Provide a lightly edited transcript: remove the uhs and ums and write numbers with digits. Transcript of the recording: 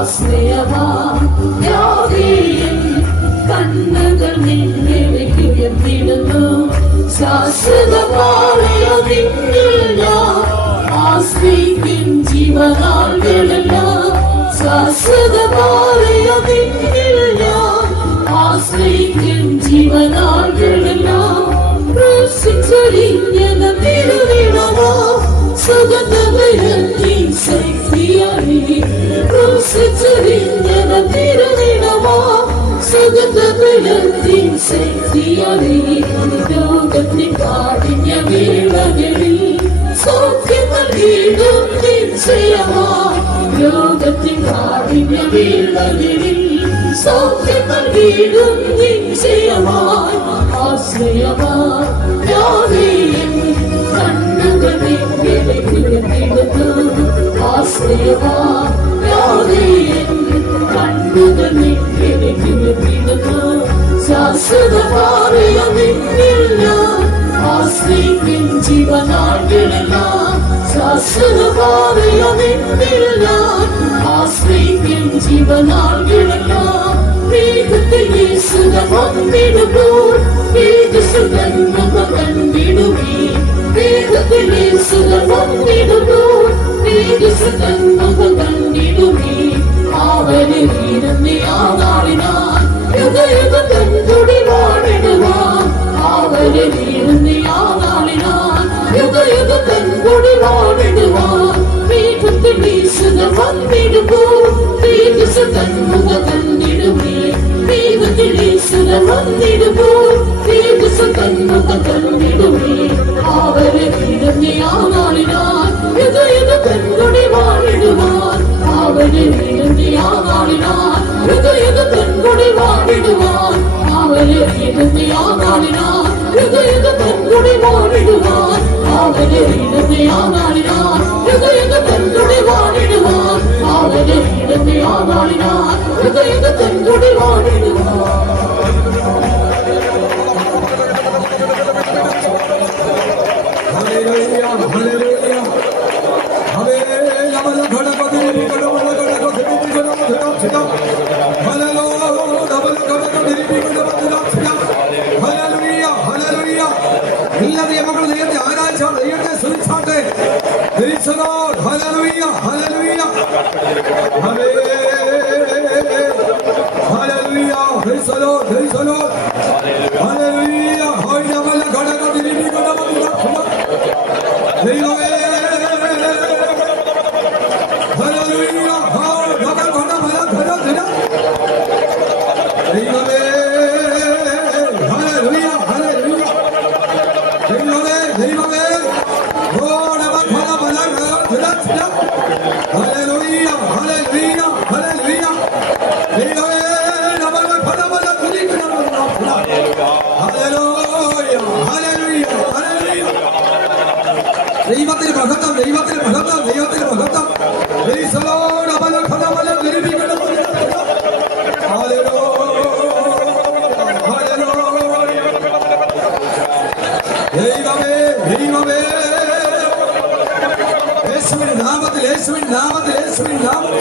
Asleya ஆசிரிக்கும் ஜீவனாள்களெல்லாம் சாஸ்வதமாலயமில்லாம் ஆசிரிக்கும் ஜீவனாள்களெல்லாம் ருசிச்சறிஞன திருவிழவா சுகந்தமயத்தின் சக்தியாளி ருசிச்சறிஞன திருவிழவா சுகந்தமயத்தின் சக்தியாளி രോഗത്തിൻ കാഠിന്യ വേളകളിൽ സൗഖ്യം നൽകിയിടും നിശ്ചയമാ രോഗത്തിൻ കാഠിന്യ വേളകളിൽ സൗഖ്യം നൽകിയിടും നിശ്ചയമായി ആശ്രയമായി യാവേയും കണ്ണുകൾ നിങ്ങളെ കുളിർത്തിടുന്നു ആശ്രയമായി യാവേയും കണ്ണുകൾ നിങ്ങളെ കുളിർത്തിടുന്നു ശാശ്വതമാറിയമില്ലാം ആശ്രയിക്കും ജീവനാളുകളെല്ലാം ശാശ്വതമാറിയമില്ലാം ആശ്രയിക്കും ജീവനാളുകളെല്ലാം വേഗത്തിൽ യേശുവിനെ വന്നിടുമ്പോൾ വേഗസുതൻ മുഖം കണ്ടിടുമേ വേഗത്തിൽ യേശുവിനെ വന്നിടുമ്പോൾ വേഗസുതൻ മുഖം കണ്ടിടുമേ അവനെ വീടുന്നേ ആ നാളിനാൽ യുഗയുഗം കൂടി വാണിടുവാൻ അവനെ വീടുന്നേ ആ നാളിനാൽ യുഗയുഗം കൂടി വാണിടുവാൻ വേഗത്തിൽ യേശുവിനെ വന്നിടുമ്പോൾ വേഗസുതൻ മുഖം കണ്ടിടുമേ വേഗത്തിൽ യേശുവിനെ വന്നിടുമ്പോൾ വേഗസുതൻ മുഖം കണ്ടിടുമേ അവനെ വീടുന്നേ ആ നാളിനാൽ യുഗയുഗം കൂടി വാണിടുവാൻ അവനെ വീടുന്നേ ആ നാളിനാൽ യുഗയുഗം കൂടി വാണിടുവാൻ അവനെ വീടുന്നേ ആ നാളിനാൽ യുഗയുഗം കൂടി വാണിടുവാൻ അവനെ വീടുന്നേ ആ നാളിനാൽ യുഗയുഗം കൂടി വാണിടുവാൻ അവനെ വീടുന്നേ ആ നാളിനാൽ യുഗയുഗം കൂടി വാണിടുവാൻ എല്ലാ ദൈവങ്ങളും ദൈവത്തെ ആരാധിച്ച ദൈവത്തെ സ്തുതിച്ചാട്ടെ hallelujah hallelujah hallelujah praise the Lord praise the Lord hallelujah ഹോയവല ഘടക ദിരിബി ഘടക ദൈവമേ ഹല്ലേലൂയ ഹോയവല ഘടക ഘടക ദൈവമേ ദൈവത്തിന് മഹത്വം ദൈവത്തിന് മഹത്വം ദൈവത്തിന് മഹത്വം ദൈവമേ ദൈവമേ യേശുവിൻ നാമത്തിൽ യേശുവിൻ നാമത്തിൽ യേശുവിൻ നാമത്തിൽ